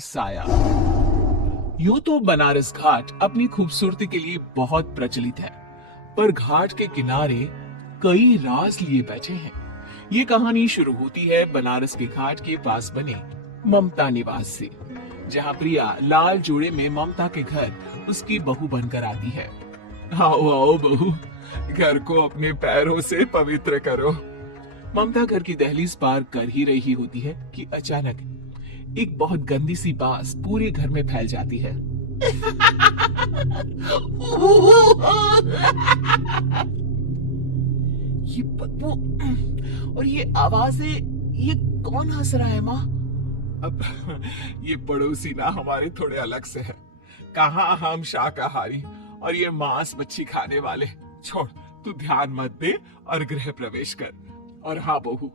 साया। यूं तो बनारस घाट अपनी खूबसूरती के लिए बहुत प्रचलित है, पर घाट के किनारे कई राज लिए बैठे हैं। ये कहानी शुरू होती है बनारस के घाट के पास बने ममता निवास से, जहाँ प्रिया लाल जोड़े में ममता के घर उसकी बहू बनकर आती है। आओ आओ बहू, घर को अपने पैरों से पवित्र करो। ममता घर की दहलीज पार कर ही रही होती है कि अचानक एक बहुत गंदी सी बास पूरे घर में फैल जाती है। ये बदबू और ये आवाजें, ये कौन हंस रहा है माँ? अब ये पड़ोसी ना हमारे थोड़े अलग से है। कहाँ हम शाकाहारी और ये मांस मच्छी खाने वाले। छोड़, तू ध्यान मत दे और गृह प्रवेश कर। और हाँ बहू,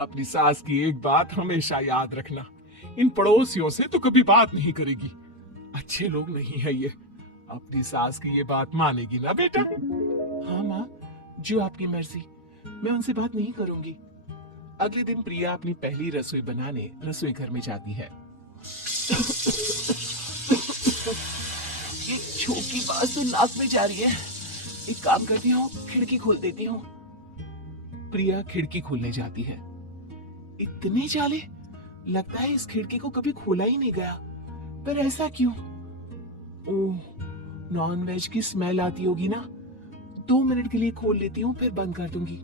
अपनी सास की एक बात हमेशा याद रखना, इन पड़ोसियों से तो कभी बात नहीं करेगी। अच्छे लोग नहीं है ये। अपनी सास की ये बात मानेगी ना बेटा? हाँ माँ, जो आपकी मर्जी, मैं उनसे बात नहीं करूंगी। अगले दिन प्रिया अपनी पहली रसोई बनाने रसोई घर में जाती है। एक छोटी बात तो नाक में जा रही है। एक काम करती हूँ, खिड़की खोल देती हूँ। प्रिया खिड़की खोलने जाती है। इतने जाले, लगता है इस खिड़की को कभी खोला ही नहीं गया। पर ऐसा क्यों? ओह, नॉन वेज की स्मेल आती होगी ना। 2 मिनट के लिए खोल लेती हूँ, फिर बंद कर दूंगी।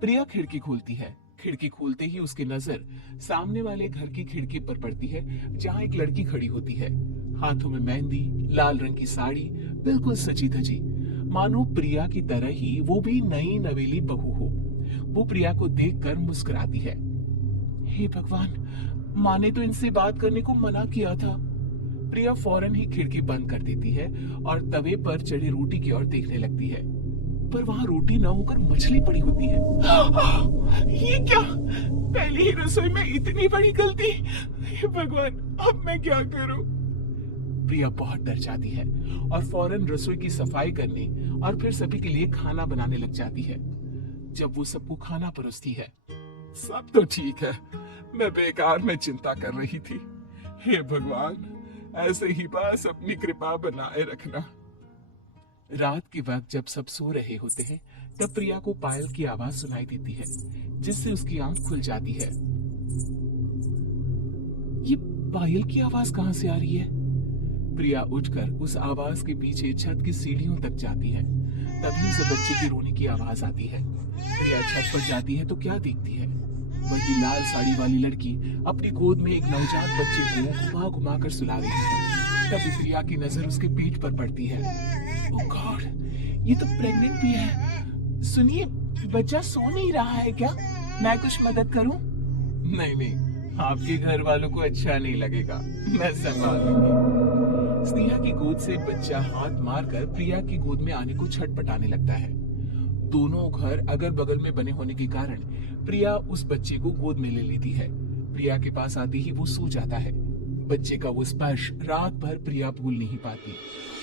प्रिया खिड़की खोलती है। खिड़की खोलते ही उसकी नजर सामने वाले घर की खिड़की पर पड़ती है, जहाँ एक लड़की खड़ी होती है, हाथों में मेहंदी, लाल रंग की साड़ी, बिल्कुल सजी धजी, मानो प्रिया की तरह ही वो भी नई नवेली बहू हो। वो प्रिया को देखकर मुस्कुराती है। हे भगवान, माँ ने तो इनसे बात करने को मना किया था। प्रिया फौरन ही खिड़की बंद कर देती है और तवे पर चढ़ी रोटी की ओर देखने लगती है, पर वहाँ रोटी न होकर मछली पड़ी होती है। ये क्या? पहली ही रसोई में इतनी बड़ी गलती। हे भगवान, अब मैं क्या करूं? प्रिया बहुत डर जाती है और फौरन रसोई की सफाई करने और फिर सभी के लिए खाना बनाने लग जाती है। जब वो सबको खाना परोसती है, सब तो ठीक है, मैं बेकार में चिंता कर रही थी। हे भगवान, ऐसे ही बस अपनी कृपा बनाए रखना। रात के वक्त जब सब सो रहे होते हैं, तब प्रिया को पायल की आवाज सुनाई देती है, जिससे उसकी आंख खुल जाती है। ये पायल की आवाज कहाँ से आ रही है? प्रिया उठकर उस आवाज के पीछे छत की सीढ़ियों तक जाती है। तभी उसे बच्चे की रोने की आवाज आती है। प्रिया छत पर जाती है तो क्या देखती है? वही लाल साड़ी वाली लड़की अपनी गोद में एक नवजात बच्चे को घुमा घुमा कर सुला रही है। तभी प्रिया की नजर उसके पीठ पर पड़ती है। ओह गॉड, ये तो प्रेग्नेंट भी है। सुनिए, बच्चा सो नहीं रहा है क्या? मैं कुछ मदद करूं? नहीं नहीं, आपके घर वालों को अच्छा नहीं लगेगा, मैं संभाल लूंगी। स्नेहा की गोद से बच्चा हाथ मारकर प्रिया की गोद में आने को छटपटाने लगता है। दोनों घर अगल बगल में बने होने के कारण प्रिया उस बच्चे को गोद में ले लेती है। प्रिया के पास आते ही वो सो जाता है। बच्चे का वो स्पर्श रात भर प्रिया भूल नहीं पाती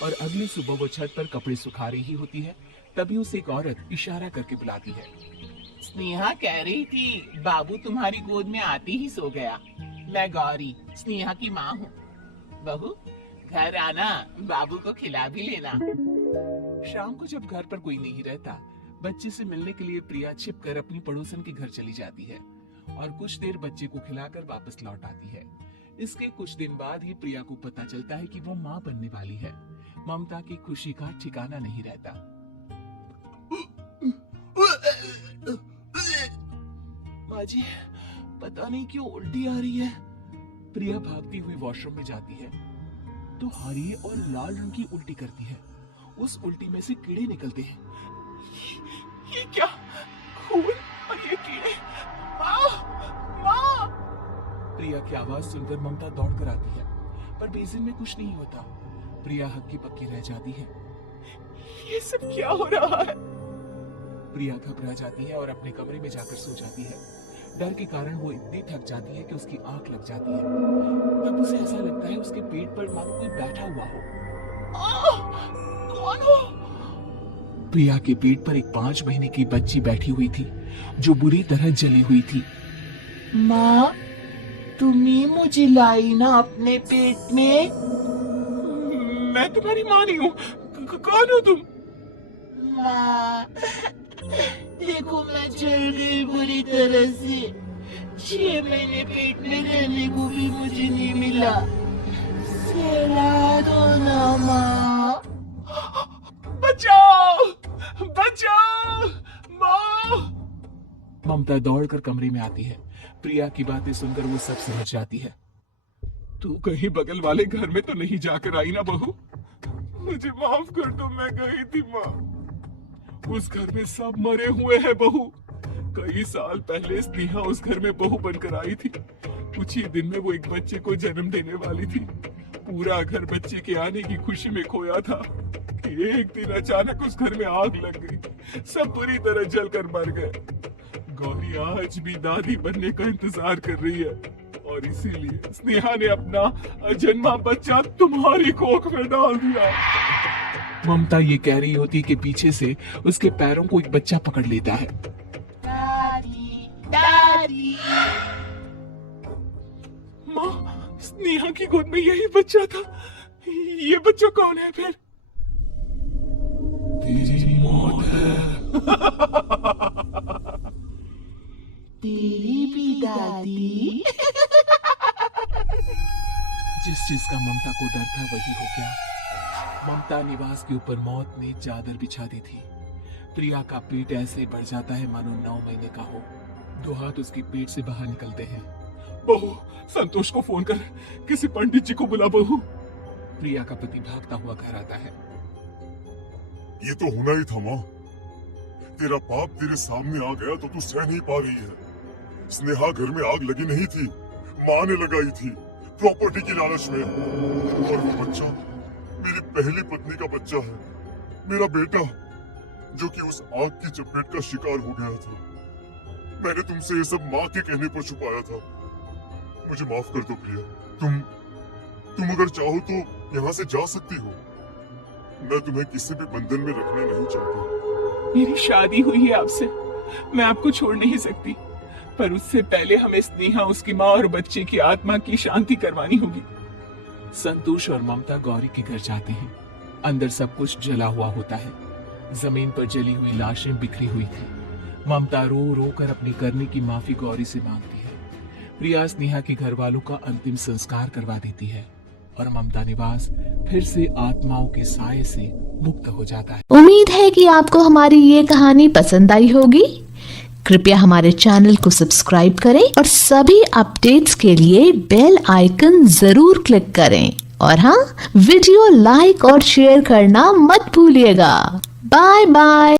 और अगली सुबह वो छत पर कपड़े सुखा रही होती है, तभी उसे एक औरत इशारा करके बुलाती है। स्नेहा कह रही थी बाबू तुम्हारी गोद में आते ही सो गया। मैं गौरी, स्नेहा की माँ हूँ। बहू, घर आना, बाबू को खिला भी लेना। शाम को जब घर पर कोई नहीं रहता, बच्चे से मिलने के लिए प्रिया छिपकर अपनी पड़ोसन के घर चली जाती है और कुछ देर बच्चे को खिलाकर वापस लौट आती है। इसके कुछ दिन बाद ही प्रिया को पता चलता है कि वो माँ बनने वाली है। ममता की खुशी का ठिकाना नहीं रहता। माँ जी, पता नहीं क्यों उल्टी आ रही है। प्रिया भागती हुई वॉशरूम में जाती है तो हरी और लाल रंग की उल्टी करती है। उस उल्टी में से कीड़े निकलते हैं। ये क्या? खून और ये कीड़े! माँ! माँ! प्रिया की आवाज सुनकर ममता दौड़कर आती है, पर बेसिन में कुछ नहीं होता। प्रिया हक्की पक्की रह जाती है। ये सब क्या हो रहा है? प्रिया घबरा जाती है और अपने कमरे में जाकर सो जाती है। डर के कारण वो इतनी थक जाती है कि उसकी आंख लग जाती है। तब उसे ऐसा लगता है उसके पेट पर मानो कोई बैठा हुआ हो। कौन हो? प्रिया के पेट पर एक 5 महीने की बच्ची बैठी हुई थी, जो बुरी तरह जली हुई थी। माँ, तुम ही मुझे लाई ना अपने पेट में। मैं तुम्हारी माँ नहीं हूँ। कौन हो तुम? माँ, देखो मैं जल गई बुरी तरह से। 6 महीने पेट में रहने को भी मुझे नहीं मिला। सहला दो ना माँ। बचाओ, बचाओ, माँ। ममता दौड़कर कमरे में आती है। प्रिया की बातें सुनकर वो सब समझ जाती है। तू कहीं बगल वाले घर में तो नहीं जाकर आई ना बहू? मुझे माफ कर दो, मैं गई थी माँ। उस घर में सब मरे हुए हैं बहू। कई साल पहले स्नेहा उस घर में बहू बनकर आई थी। कुछ ही दिन में वो एक बच्चे को जन्म देने वाली थी। पूरा घर बच्चे के आने की खुशी में खोया था कि एक दिन अचानक उस घर में आग लग गई। सब बुरी तरह जलकर मर गए। गौरी आज भी दादी बनने का इंतजार कर रही है और इसीलिए स्नेहा ने अपना अजन्मा बच्चा तुम्हारी कोख में डाल दिया। ममता ये कह रही होती कि पीछे से उसके पैरों को एक बच्चा पकड़ लेता है। दादी, दादी। माँ, स्नेहा की गोद में यही बच्चा था। ये बच्चा कौन है फिर? तेरी मौत है। तेरी भी दादी। जिस चीज का ममता को डर था वही हो गया। ममता निवास के ऊपर मौत ने चादर बिछा दी थी। प्रिया का पेट ऐसे बढ़ जाता है मानो 9 महीने का हो। 2 हाथ उसके पेट से बाहर निकलते हैं। बहू, संतोष को फोन कर, किसी पंडित जी को बुला बहू। प्रिया का पति भागता हुआ घर आता है। ये तो होना ही था माँ। तेरा पाप तेरे सामने आ गया तो तू सह नहीं पा रही है। स्नेहा घर में आग लगी नहीं थी, माँ ने लगाई थी प्रॉपर्टी की लालच में। और वो बच्चा मेरी पहली पत्नी का बच्चा है, मेरा बेटा, जो कि उस आग की चपेट का शिकार हो गया था। मैंने तुमसे ये सब माँ के कहने पर छुपाया था। मुझे माफ कर दो प्रिया। तुम अगर चाहो तो यहाँ से जा सकती हो। मैं तुम्हें किसी भी बंधन में रखना नहीं चाहती। मेरी शादी हुई है आपसे, मैं आपको छोड़ नहीं सकती, पर उससे पहले हमें स्नेहा, उसकी माँ और बच्चे की आत्मा की शांति करवानी होगी। संतोष और ममता गौरी के घर जाते हैं। अंदर सब कुछ जला हुआ होता है। जमीन पर जली हुई लाशें बिखरी हुई थी। ममता रो रो कर अपनी करने की माफी गौरी से मांगती है। प्रिया स्नेहा के घर वालों का अंतिम संस्कार करवा देती है और ममता निवास फिर से आत्माओं के साए से मुक्त हो जाता है। उम्मीद है कि आपको हमारी ये कहानी पसंद आई होगी। कृपया हमारे चैनल को सब्सक्राइब करें और सभी अपडेट्स के लिए बेल आइकन जरूर क्लिक करें। और हाँ, वीडियो लाइक और शेयर करना मत भूलिएगा। Bye bye.